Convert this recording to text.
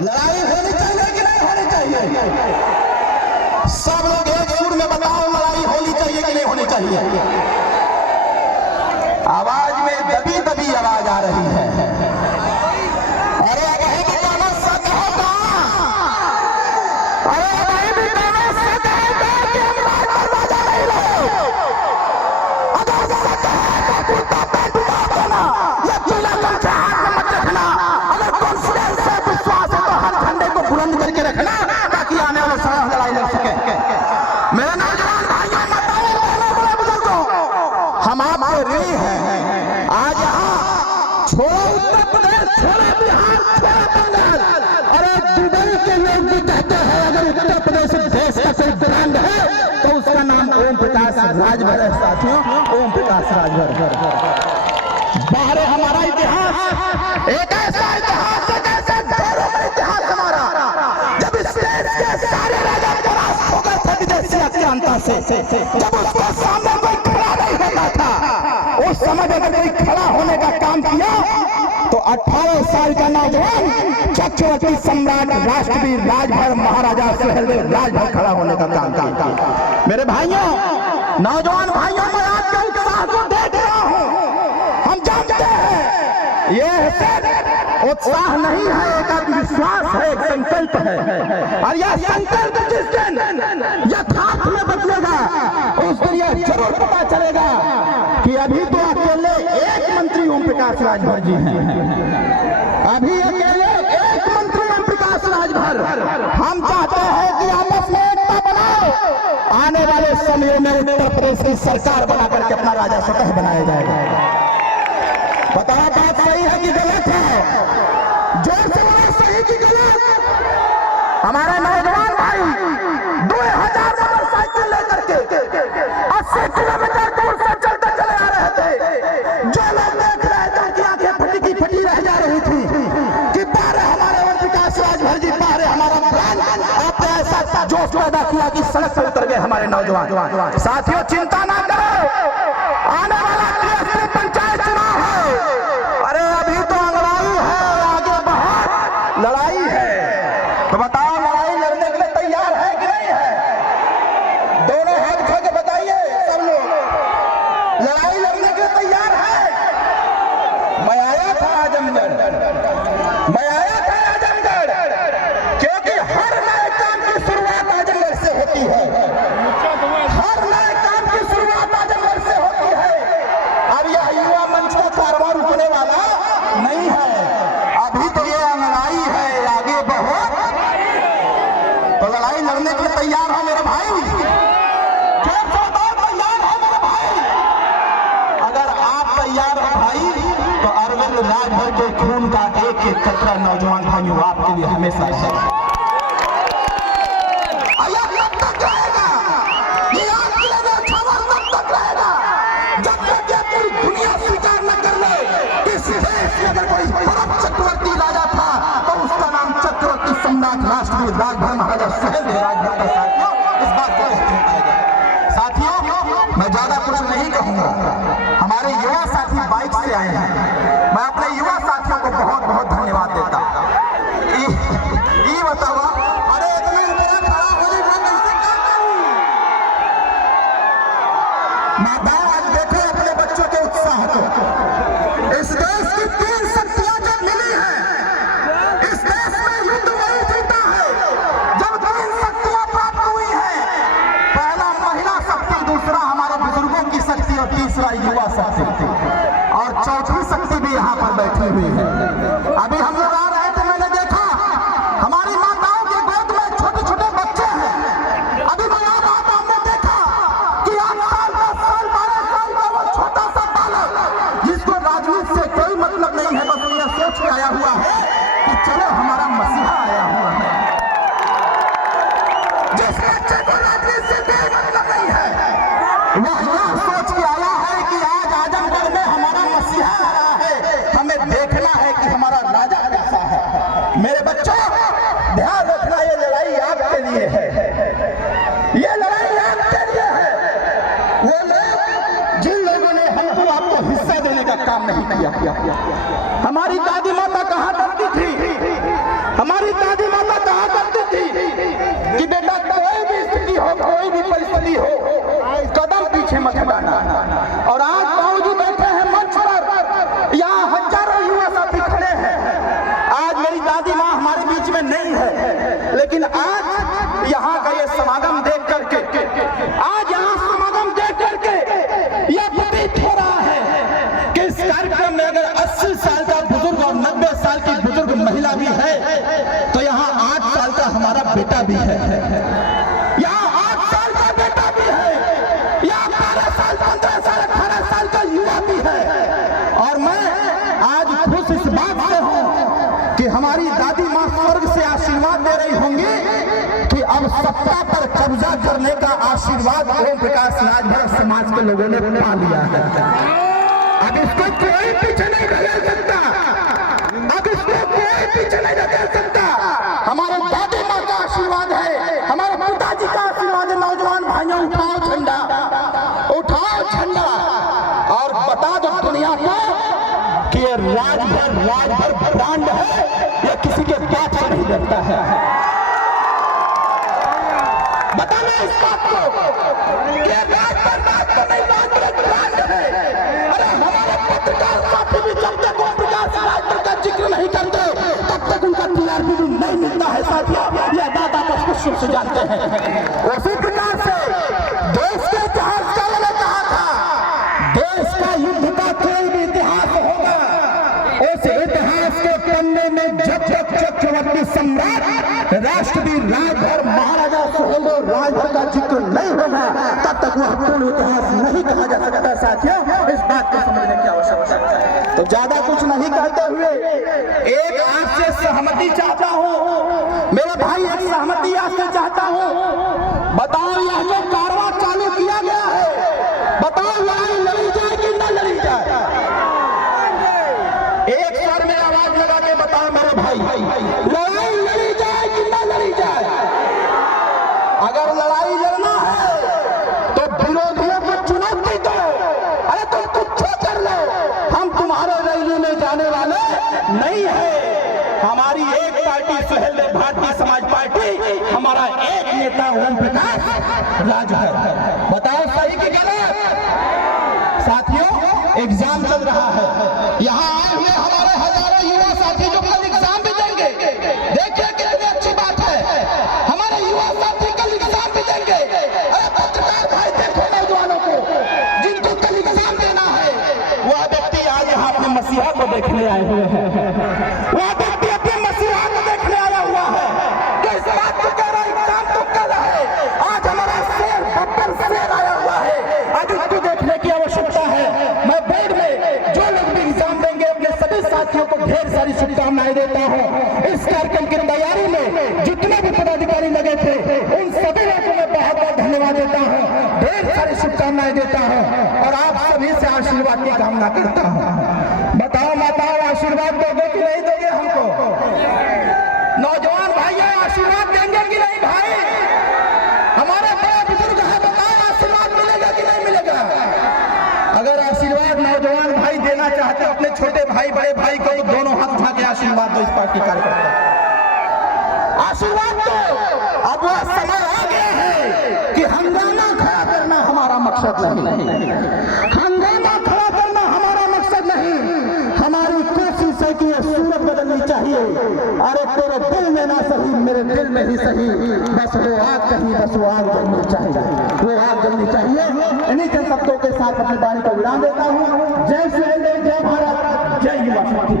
लड़ाई होनी चाहिए कि नहीं होनी चाहिए? सब लोग एक सुर में बताओ, लड़ाई होनी चाहिए कि नहीं होनी चाहिए? आवाज में दबी दबी आवाज आ रही है। अरे वही भी गाना सच होगा, अरे वही भी गाना सच होगा कि हम राज पर बाजा नहीं रहे। अगर सच है तो कुत्ता पे डुबा देना, ये चूल्हा कल हाथ में मत रखना। अगर कॉन्फिडेंस है, विश्वास है, तो हर झंडे को बुलंद करके रखना ताकि आने वाले समय में लड़ाई लड़ सके। मेरे नौजवान भाइयों, माताओं, बहनों, बड़े बुजुर्गों, हम आपके ऋणी हैं। आज यहाँ छोड़ो उत्तर प्रदेश, छोड़ो बिहार, छोड़ो बंगाल, अरे दुबई के लोग भी कहते हैं अगर उत्तर प्रदेश देश का कोई ब्रांड है तो उसका नाम ओम प्रकाश राजभर है। साथियों, ओम प्रकाश राजभर। बाहर हमारा इतिहास एक ऐसा इतिहास है, कैसे गौरव इतिहास हमारा, जब इस देश के सारे राजा परास्त हो गए थे विदेशी आक्रांता से, जब उसके सामने कोई खड़ा नहीं होता था, उस समय अगर कोई खड़ा होने का काम किया तो 18 साल का नौजवान चक्रवर्ती सम्राट राष्ट्रवीर राजभर महाराजा सुहेलदेव राजभर खड़ा होने का काम किया। मेरे भाइयों, नौजवान भाइयों, मैं आपके उत्साह को देख रहा हूं। हम जानते हैं ये उत्साह नहीं है, एक आत्मविश्वास है, एक संकल्प है। और यह संकल्प जिस दिन यथार्थ में बदलेगा उस दिन यह जरूर पता चलेगा कि अभी तो अकेले एक मंत्री ओम प्रकाश राजभर जी हैं। अभी अकेले एक मंत्री ओम प्रकाश राजभर। हम चाहते हैं कि आपस में एकता बनाओ, आने वाले समय में उत्तर प्रदेश की सरकार बना करके अपना राजा स्वतः बनाया जाएगा। बताओ बात सही है कि गलत है? जोर से बोलो, सही कि गलत? हमारे नौजवान भाई 2000 मोटरसाइकिल लेकर के 80 किलोमीटर दूर से चलते चले आ रहे थे। जो लोग देख रहे थे उनकी आंखें फटी की फटी रह जा रही थी कि बारे हमारे ओम प्रकाश राजभर जी, बारे हमारा ब्रांड। आपने ऐसा जोश पैदा किया कि सड़क से उतर गए हमारे नौजवान। साथियों, चिंता ना करो, आने वाला पंचायत चुनाव है। अरे अभी तो लड़ाई है, आगे बहुत लड़ाई है। तो बताओ, लड़ाई लड़ने के लिए तैयार है कि नहीं है? दोनों हाथ उठा के बताइए सब लोग, लड़ाई लड़ने के लिए तैयार है? मैं आया था आजमगढ़, क्योंकि हर नए काम की शुरुआत आजमगढ़ से होती है। हर नए काम की शुरुआत आजमगढ़ से होती है। अब यह युवा मंच का कारवां रुकने वाला नहीं है। अभी तो ये लड़ाई है, आगे बढ़ो। तो लड़ाई लड़ने के लिए तैयार हो मेरे भाई? तैयार हो मेरे भाई? अगर आप तैयार हो भाई, तो अरविंद राजभर के खून का एक एक कतरा नौजवान भाइयों आपके लिए हमेशा है। अगर कोई चक्रवर्ती राजा था तो उसका नाम चक्रवर्ती सम्राट राष्ट्रवीर राजभर महाराजा सुहेलदेव राजभर का। साथियों, इस बात को साथियों, मैं ज्यादा कुछ नहीं कहूंगा। हमारे युवा साथी बाइक से आए हैं, मैं अपने युवा साथियों को बहुत बहुत धन्यवाद देता। ये बताओ, अरे इतना खड़ा हो जाए, मैं कैसे काम करूं? माताओं, आज देखो अपने बच्चों के उत्साह को। इस देश की 3 शक्तियां जब मिली हैं, इस देश में युद्ध वही जीता है जब 3 शक्तियां प्राप्त हुई हैं। पहला महिला शक्ति, दूसरा हमारे बुजुर्गों की शक्ति और तीसरा युवा शक्ति, और चौथी शक्ति भी यहाँ पर बैठी हुई है। अभी हम लोग आ रहे थे, मैंने देखा हमारी माताओं के गोद में छोटे छोटे बच्चे हैं। अभी मैं आ रहा था, हमने देखा कि 8 साल 10 साल 12 साल का वो छोटा सा बालक, जिसको राजनीति से कोई मतलब नहीं है, बस ये सोच के आया हुआ है कि चलो हमारा मसीहा आया हुआ है। जिस बच्चे को राजनीति से कोई मतलब नहीं है, वह यह सोच के आया है कि आज आजमगढ़ में हमारा मसीहा आया है, हमें देखना है कि हमारा राजा कैसा है। मेरे बच्चों, ध्यान रखना, ये लड़ाई आपके लिए है, ये लड़ाई आपके लिए है। वो लोग जिन लोगों ने हमको आपको हिस्सा देने का काम नहीं किया। हमारी दादी माता कहा करती थी, हमारी दादी पीछे मत हटाना। और आज बाबूजी बैठे हैं मंच पर, यहाँ हजारों युवा साथी खड़े हैं। आज मेरी दादी माँ हमारे बीच में नहीं है, लेकिन आज यहाँ का ये समागम देख करके, आज यहाँ समागम देख करके यह प्रतीत हो रहा है कि इस कार्यक्रम में अगर 80 साल का बुजुर्ग और 90 साल की बुजुर्ग महिला भी है, तो यहाँ 8 साल का हमारा बेटा भी है, यहाँ 8 साल का बेटा भी है, यहाँ 12 साल 15 साल 18 साल का युवा भी है। और मैं आज खुश इस बात से हूँ कि हमारी दादी माँ स्वर्ग से आशीर्वाद दे रही होंगी कि अब सत्ता पर कब्जा करने का आशीर्वाद ओम प्रकाश राजभर समाज के लोगों ने पा लिया है। अब इसको कोई पीछे नहीं धकेल सकता, अब इसको कोई पीछे नहीं धकेल सकता। हमारे दादी माँ का आशीर्वाद है, हमारे पिताजी का आशीर्वाद है। नौजवान भाइयों, उठाओ झंडा, उठाओ झंडा और बता दो दुनिया को कि ये राजभर ब्रांड है, ये किसी के पास नहीं लगता है। बताना इस बात को कि राजभर नहीं, राजभर ब्रांड है। अरे हमारे पत्रकार साथी भी जब तक ओम प्रकाश राजभर का जिक्र नहीं करते तब तक उनका टीआरपी भी नहीं मिलता है साथियों, यह बात आप स्पष्ट से जानते हैं। उसी प्रकार से देश के इतिहास का मैंने कहा था, देश का युद्ध का कोई भी इतिहास होगा, उस इतिहास के पन्ने में जब तक चक्रवर्ती सम्राट राष्ट्रवीर राजभर महाराजा सुहेलदेव राजभर का जिक्र नहीं होगा तब तक वह पूर्ण इतिहास नहीं कहा जा सकता। साथियों, इस बात को समझने की आवश्यकता है। तो ज्यादा कुछ नहीं कहते हुए एक आपसे सहमति चाहता हूँ, मेरे भाई एक सहमति आपसे चाहता हूँ। बताओ यह जो कारवां चालू किया गया है, बताओ लड़ाई लड़ी जाए कि न लड़ी जाए? एक स्वर में आवाज लगा के बताओ मेरे भाई, लड़ाई लड़ी जाए कि न लड़ी जाए? अगर लड़ाई लड़ना है तो विरोधियों को चुनौती दो, अरे तुम कुछ कर लो, हम तुम्हारे रैली में जाने वाले नहीं है। हमारी एक पार्टी सुहेलदेव भारतीय समाज पार्टी, हमारा एक नेता ओम प्रकाश राजभर। बताओ सही कि गलत? साथियों, एग्जाम चल रहा है, यहाँ आए हुए हमारे हजारों युवा साथी जो कल एग्जाम भी देंगे, देखिए कितनी अच्छी बात है, हमारे युवा साथी कल एग्जाम भी देंगे। अरे पत्रकार भाई देखो नौजवानों को जिनको कल एग्जाम देना है, वह व्यक्ति आज यहाँ अपने मसीहा को देखने आए हुए हैं, वह व्यक्ति अपने मसीहा को देखने आया हुआ है। तो इस बात को कह रहा एग्जाम तो कल है, आज हमारा शेर बब्बर शेर आया हुआ है, आज उसको देखने की आवश्यकता है। मैं बोर्ड में जो लोग भी एग्जाम देंगे अपने सभी साथियों को ढेर सारी शुभकामनाएं देता हूँ। इस कार्यक्रम की तैयारी में जितने भी पदाधिकारी लगे थे उन सभी लोगों को बहुत बहुत धन्यवाद देता हूँ, ढेर सारी शुभकामनाएं देता हूँ और आप सभी से आशीर्वाद की कामना करता हूँ। बताओ माताओं, आशीर्वाद दोगे कि नहीं दोगे हमको? नौजवान भाइयों, आशीर्वाद देंगे कि नहीं भाई? हमारे बड़े बुजुर्ग हैं, बताओ आशीर्वाद मिलेगा कि नहीं मिलेगा? अगर आशीर्वाद नौजवान भाई देना चाहते हो अपने छोटे भाई बड़े भाई को, तो दोनों हाथ उठा के आशीर्वाद दो इस पार्टी कार्यकर्ता, आशीर्वाद दो। अब वह समय आ गया है कि हंगामा खड़ा करना हमारा मकसद नहीं, हंगामा खड़ा करना हमारा मकसद नहीं, हमारी कोशिश है कि यह सूरत बदलनी चाहिए। अरे तेरे दिल में ना सही, मेरे दिल में ही सही, बस वो आग कहीं, बस वो आग जलनी चाहिए, वो आग जलनी चाहिए। इन्हीं के शब्दों के साथ अपनी वाणी को विराम देता हूँ। जय सुहेलदेव, जय भारत, जय युवा साथी।